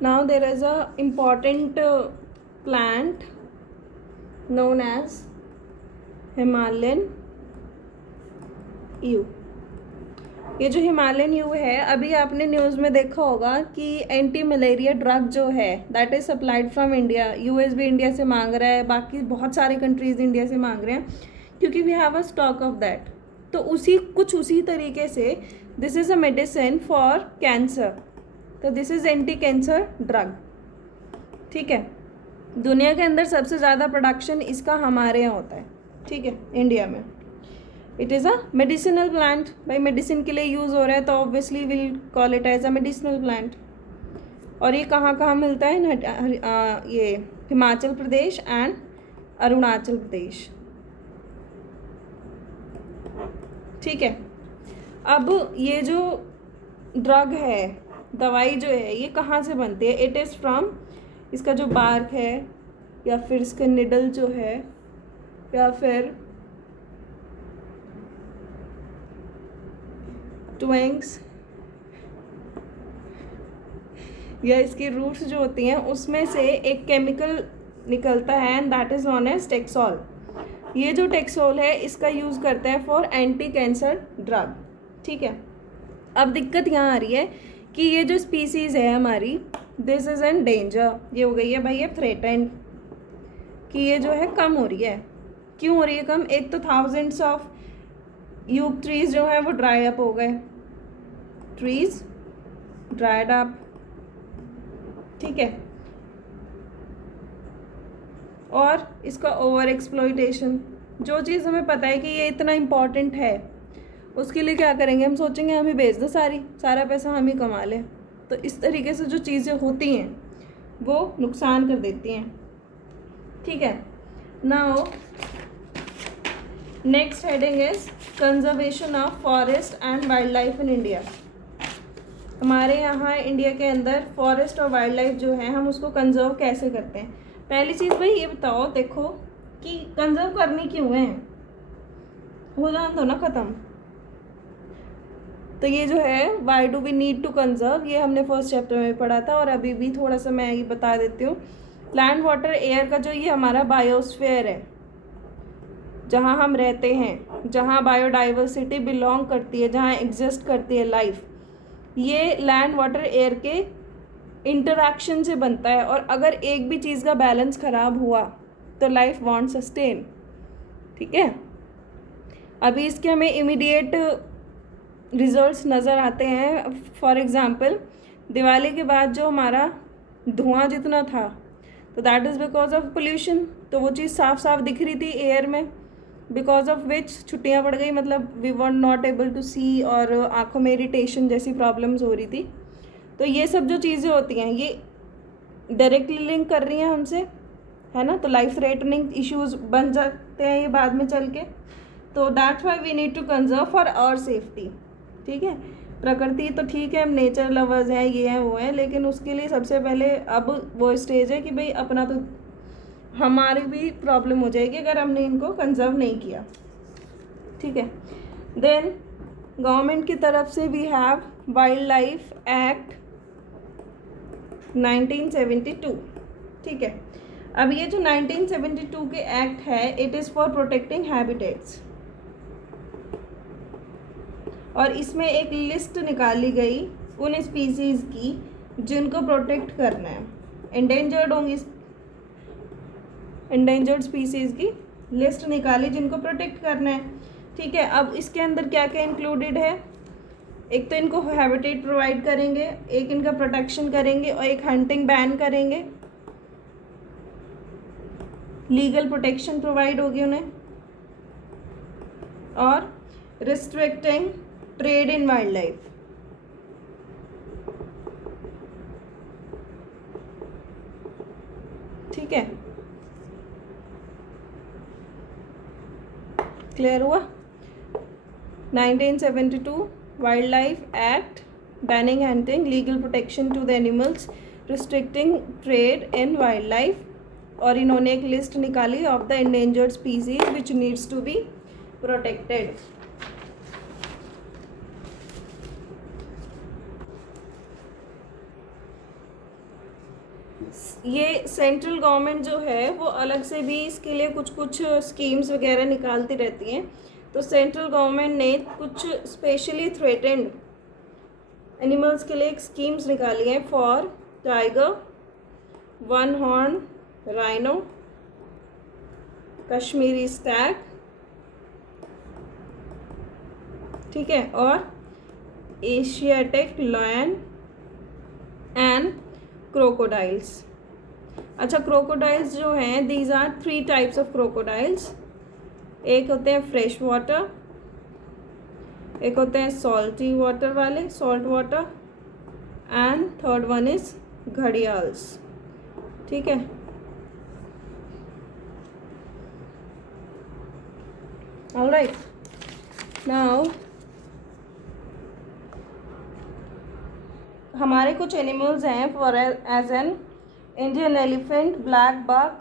Now there is a important plant known as Himalayan you. ये जो Himalayan you है, अभी आपने न्यूज़ में देखा होगा कि एंटी मलेरिया ड्रग जो है that is supplied from India. US भी इंडिया से मांग रहा है, बाकी बहुत सारे कंट्रीज़ इंडिया से मांग रहे हैं क्योंकि we have a stock of that. तो उसी तरीके से this is a medicine for cancer, तो this is anti cancer drug. ठीक है, दुनिया के अंदर सबसे ज़्यादा प्रोडक्शन इसका हमारे यहाँ होता है, ठीक है, इंडिया में। It is a medicinal plant, भाई मेडिसिन के लिए यूज़ हो रहा है तो obviously will call it as a medicinal plant. और ये कहाँ कहाँ मिलता है? ये हिमाचल प्रदेश एंड अरुणाचल प्रदेश। ठीक है, अब ये जो ड्रग है, दवाई जो है, ये कहाँ से बनती है? इट इज़ फ्रॉम, इसका जो बार्क है या फिर इसका निडल जो है या फिर ट्वेंक्स या इसकी रूट्स जो होती हैं उसमें से एक केमिकल निकलता है and that is known as Taxol. ये जो टेक्सोल है इसका यूज़ करते हैं फॉर एंटी कैंसर ड्रग। ठीक है, अब दिक्कत यहाँ आ रही है कि ये जो स्पीसीज़ है हमारी, दिस इज़ एन डेंजर, ये हो गई है भाई ये थ्रेटेंड, कि ये जो है कम हो रही है। क्यों हो रही है कम? एक तो थाउजेंड्स ऑफ यूक ट्रीज जो है वो ड्राई अप हो गए, ट्रीज ड्राइड अप। ठीक है, और इसका ओवर एक्सप्लॉइटेशन, जो चीज़ हमें पता है कि ये इतना इम्पॉर्टेंट है उसके लिए क्या करेंगे? हम सोचेंगे हम ही बेच दो, सारा पैसा हम ही कमा लें। तो इस तरीके से जो चीज़ें होती हैं वो नुकसान कर देती हैं। ठीक है, now next heading is conservation of forest and wild life in India. हमारे यहाँ इंडिया के अंदर फॉरेस्ट और वाइल्ड लाइफ जो है हम उसको कंजर्व कैसे करते हैं? पहली चीज़ भाई ये बताओ, देखो कि कंजर्व करनी क्यों है? हो जान दो ना ख़त्म। तो ये जो है why do we need to conserve, ये हमने फर्स्ट चैप्टर में पढ़ा था और अभी भी थोड़ा सा मैं ये बता देती हूँ। लैंड वाटर एयर का जो ये हमारा बायोस्फीयर है, जहाँ हम रहते हैं, जहाँ बायोडाइवर्सिटी बिलोंग करती है, जहाँ एग्जिस्ट करती है लाइफ, ये लैंड वाटर एयर के इंटरैक्शन से बनता है। और अगर एक भी चीज़ का बैलेंस ख़राब हुआ तो लाइफ वॉन्ट सस्टेन। ठीक है, अभी इसके हमें इमीडिएट रिजल्ट्स नज़र आते हैं। फॉर एग्ज़ाम्पल, दिवाली के बाद जो हमारा धुआं जितना था, तो that is because of pollution. तो वो चीज़ साफ साफ दिख रही थी एयर में, बिकॉज ऑफ विच छुट्टियाँ पड़ गई, मतलब we were not able to see, और आँखों में इरिटेशन जैसी प्रॉब्लम्स हो रही थी। तो ये सब जो चीज़ें होती हैं ये डायरेक्टली लिंक कर रही हैं हमसे, है ना? तो लाइफ थ्रेटनिंग इश्यूज बन जाते हैं ये बाद में चल के। तो that's why we need to conserve for our safety. ठीक है, प्रकृति तो ठीक है, हम नेचर लवर्स हैं, ये हैं वो हैं, लेकिन उसके लिए सबसे पहले अब वो स्टेज है कि भाई अपना तो हमारी भी प्रॉब्लम हो जाएगी अगर हमने इनको कंजर्व नहीं किया। ठीक है, देन गवर्नमेंट की तरफ से we have wild life act 1972। ठीक है, अब ये जो 1972 के एक्ट है, it is for protecting habitats, और इसमें एक लिस्ट निकाली गई उन स्पीसीज़ की जिनको प्रोटेक्ट करना है। एंडेंजर्ड होंगी, एंडेंजर्ड स्पीसीज़ की लिस्ट निकाली जिनको प्रोटेक्ट करना है। ठीक है, अब इसके अंदर क्या क्या इंक्लूडेड है? एक तो इनको हैबिटेट प्रोवाइड करेंगे, एक इनका प्रोटेक्शन करेंगे, और एक हंटिंग बैन करेंगे। लीगल प्रोटेक्शन प्रोवाइड होगी उन्हें, और restricting trade in wild life. ठीक है, क्लियर हुआ? 1972 wild life act, banning hunting, legal protection to the animals, restricting trade in wild life, और इन्होंने एक लिस्ट निकाली of the endangered species which needs to be protected. ये central government जो है वो अलग से भी इसके लिए कुछ कुछ स्कीम्स वगैरह निकालती रहती हैं। तो सेंट्रल गवर्नमेंट ने कुछ स्पेशली थ्रेटेंड एनिमल्स के लिए एक स्कीम्स निकाली हैं for tiger, one horn rhino, Kashmiri stag, ठीक है, और एशियाटिक लायन एंड क्रोकोडाइल्स। अच्छा, क्रोकोडाइल्स जो हैं, these are 3 types of crocodiles. एक होते हैं फ्रेश वाटर, एक होते हैं सॉल्टी वाटर वाले, salt water, and third one is gharials, ठीक है। ऑलराइट, नाउ हमारे कुछ एनिमल्स हैं for as an Indian elephant, black buck,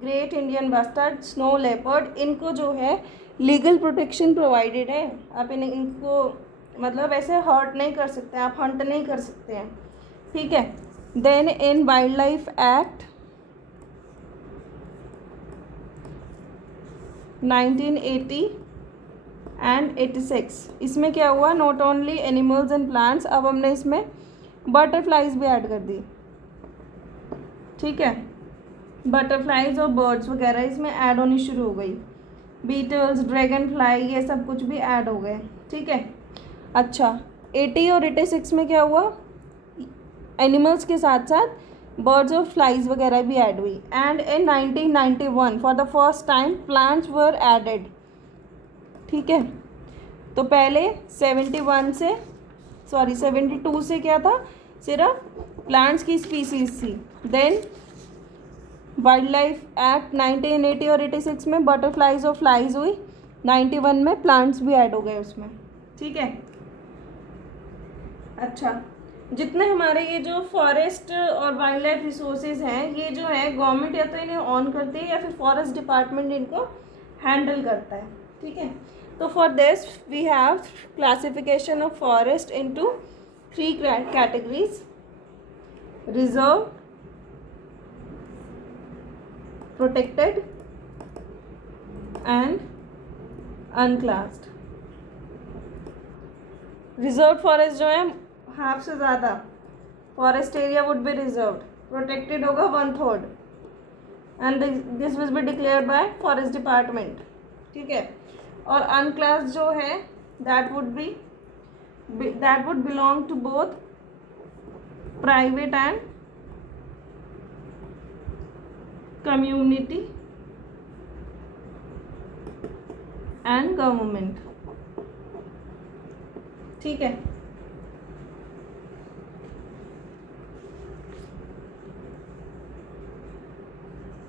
great Indian bustard, snow leopard. इनको जो है लीगल प्रोटेक्शन प्रोवाइडेड है। आप इनको मतलब ऐसे हर्ट नहीं कर सकते, आप हंट नहीं कर सकते हैं, ठीक है। Then in wild life act 1980 and 86, इसमें क्या हुआ, not only animals and plants, अब हमने इसमें बटरफ्लाइज भी ऐड कर दी, ठीक है। बटरफ्लाइज और बर्ड्स वगैरह इसमें ऐड होनी शुरू हो गई, बीटल्स, ड्रैगन फ्लाई, ये सब कुछ भी ऐड हो गए, ठीक है। अच्छा, 80 और 86 में क्या हुआ, एनिमल्स के साथ साथ बर्ड्स और फ्लाइज वगैरह भी ऐड हुई। And in 1991 for the first time plants were added, ठीक है। तो पहले 72 से क्या था, सिर्फ प्लांट्स की स्पीसीज थी। देन वाइल्ड लाइफ एक्ट 1980 और 86 में बटरफ्लाइज और फ्लाइज हुई, 91 में प्लांट्स भी ऐड हो गए उसमें, ठीक है। अच्छा, जितने हमारे ये जो फॉरेस्ट और वाइल्ड लाइफ रिसोर्सेज हैं, ये जो है गवर्नमेंट या तो इन्हें ऑन करती है या फिर फॉरेस्ट डिपार्टमेंट इनको हैंडल करता है, ठीक है। तो for this we have classification of forest into 3 categories, reserve, protected and unclassed. Reserve forest जो है हाफ से ज़्यादा forest area would be reserved, protected होगा 1/3 and this will be declared by forest department, ठीक है। और अनक्लास्ड जो है that would belong to both private and community and government, ठीक है।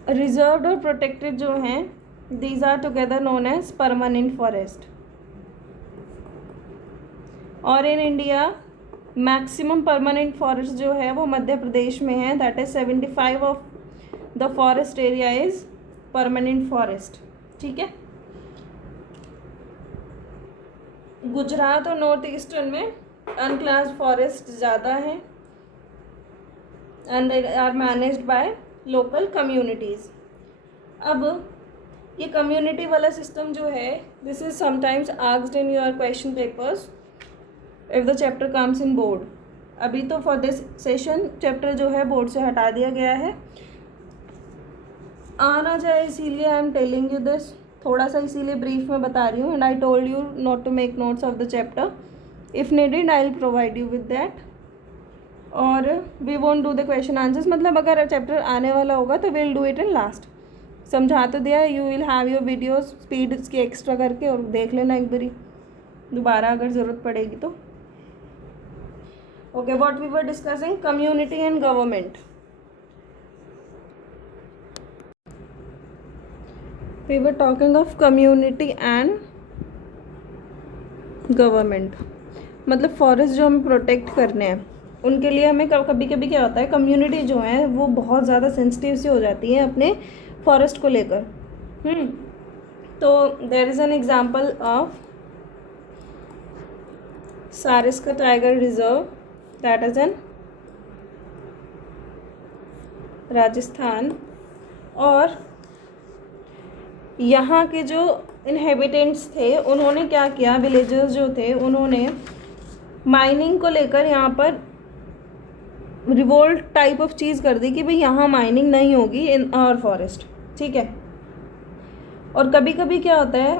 रिजर्व्ड और प्रोटेक्टेड जो हैं, these are together known as permanent forest. और in India maximum permanent forest जो है वो मध्य प्रदेश में है, that is 75 of the forest area is permanent forest, ठीक है। गुजरात और नॉर्थ ईस्टर्न में अनक्लास्ड फॉरेस्ट ज़्यादा हैं and they are managed by local communities. अब ये कम्युनिटी वाला सिस्टम जो है, this is sometimes asked in your question papers if the chapter comes in board. अभी तो फॉर दिस सेशन चैप्टर जो है बोर्ड से हटा दिया गया है, आना जाए इसीलिए I am telling you this, थोड़ा सा इसीलिए ब्रीफ में बता रही हूँ। And I told you not to make notes of the chapter, if needed I will provide you with that, और we won't do the question answers, मतलब अगर चैप्टर आने वाला होगा तो will do it in last. समझा तो दिया, you will have your videos speed इसकी एक्स्ट्रा करके और देख लेना एक बारी दोबारा अगर ज़रूरत पड़ेगी तो। Okay, what we were discussing, community and government. We were talking of community and government, मतलब फॉरेस्ट जो हमें प्रोटेक्ट करने हैं उनके लिए हमें कभी कभी क्या होता है, कम्युनिटी जो है वो बहुत ज़्यादा सेंसिटिव सी हो जाती है अपने फॉरेस्ट को लेकर। तो there is an example of Sariska tiger reserve, that is in Rajasthan. और यहाँ के जो इनहेबिटेंट्स थे उन्होंने क्या किया, विलेजर्स जो थे उन्होंने माइनिंग को लेकर यहाँ पर रिवोल्ट टाइप ऑफ चीज़ कर दी कि भाई यहाँ माइनिंग नहीं होगी इन आवर फॉरेस्ट। ठीक है। और कभी कभी क्या होता है,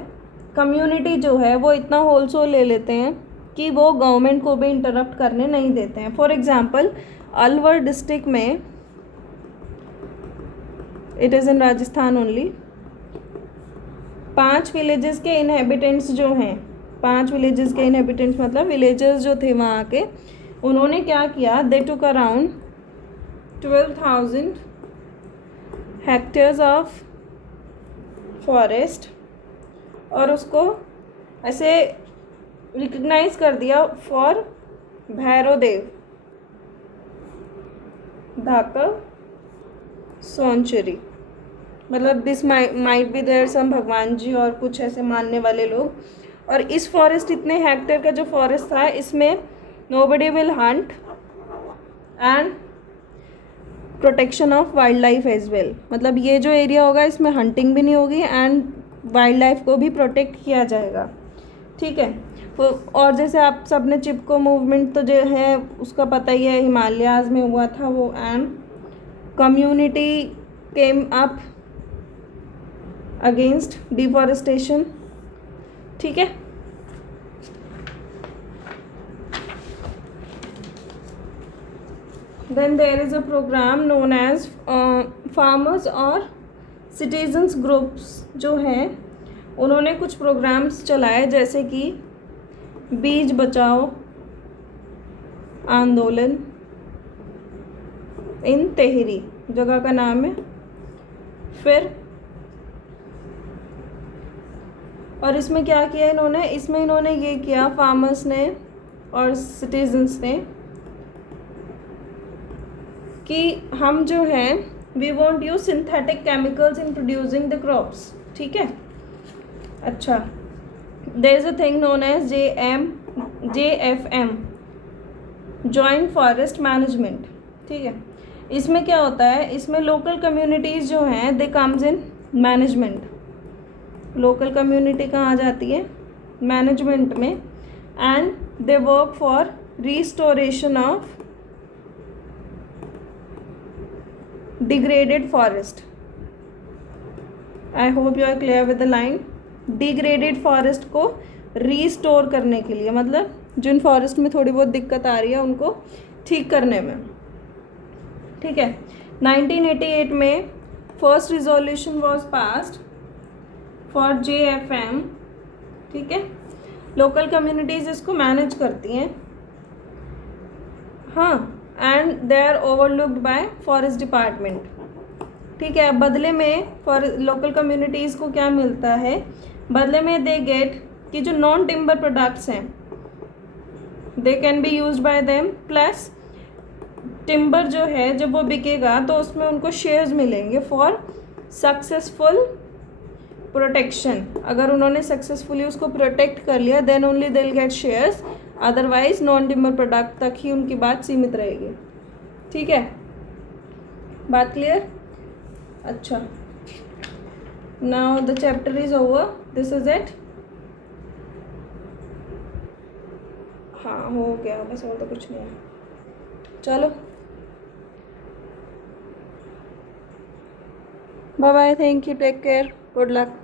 कम्युनिटी जो है वो इतना होलसेल ले लेते हैं कि वो गवर्नमेंट को भी इंटरप्ट करने नहीं देते हैं। फॉर एग्जांपल अलवर डिस्ट्रिक्ट में, it is in Rajasthan only, 5 villages के इनहेबिटेंट्स जो हैं, 5 विलेजेस के इनहेबिटेंट्स मतलब विलेजर्स जो थे वहाँ के, उन्होंने क्या किया, they took around 12,000 hectares of forest और उसको ऐसे रिकग्नाइज कर दिया फॉर भैरवदेव धाकड़ सेंचुरी। मतलब this might be there some bhagwan ji और कुछ ऐसे मानने वाले लोग। और इस फॉरेस्ट, इतने हेक्टेयर का जो फॉरेस्ट था, इसमें nobody will hunt and protection of wild life as well. मतलब ये जो एरिया होगा इसमें हंटिंग भी नहीं होगी एंड वाइल्ड लाइफ को भी प्रोटेक्ट किया जाएगा। ठीक है। और जैसे आप सब ने चिपको मूवमेंट तो जो है उसका पता ही है, हिमालयाज़ में हुआ था वो, and community came up against deforestation. ठीक है। Then there is a program known as farmers और सिटीजन्स ग्रुप्स जो हैं उन्होंने कुछ प्रोग्राम्स चलाए, जैसे कि बीज बचाओ आंदोलन इन तेहरी, जगह का नाम है। फिर और इसमें क्या किया इन्होंने, इसमें इन्होंने ये किया, फार्मर्स ने और सिटीजन्स ने, कि हम जो हैं we won't use synthetic chemicals in producing the crops. ठीक है। अच्छा, there is a thing known as JFM, joint forest management. ठीक है। इसमें क्या होता है, इसमें लोकल कम्युनिटीज़ जो हैं they comes in management. Local community कहाँ आ जाती है, मैनेजमेंट में, and they work for restoration of degraded forest. I hope you are clear with the line. Degraded forest को रीस्टोर करने के लिए, मतलब जिन फॉरेस्ट में थोड़ी बहुत दिक्कत आ रही है उनको ठीक करने में। ठीक है। 1988 में first resolution was passed for JFM। ठीक है। लोकल कम्युनिटीज़ इसको मैनेज करती हैं। हाँ, and they are overlooked by forest department. ठीक है। बदले में फॉर लोकल कम्युनिटीज़ को क्या मिलता है, बदले में दे गेट कि जो नॉन टिम्बर प्रोडक्ट्स हैं they can be used by them, plus timber जो है जब वो बिकेगा तो उसमें उनको शेयर्स मिलेंगे फॉर सक्सेसफुल प्रोटेक्शन। अगर उन्होंने सक्सेसफुली उसको प्रोटेक्ट कर लिया then only they will get shares, otherwise non timber product तक ही उनकी बात सीमित रहेगी। ठीक है, बात क्लियर? अच्छा, now the chapter is over, this is it. हाँ, हो गया बस, और तो कुछ नहीं है। चलो, bye bye, thank you, take care, good luck.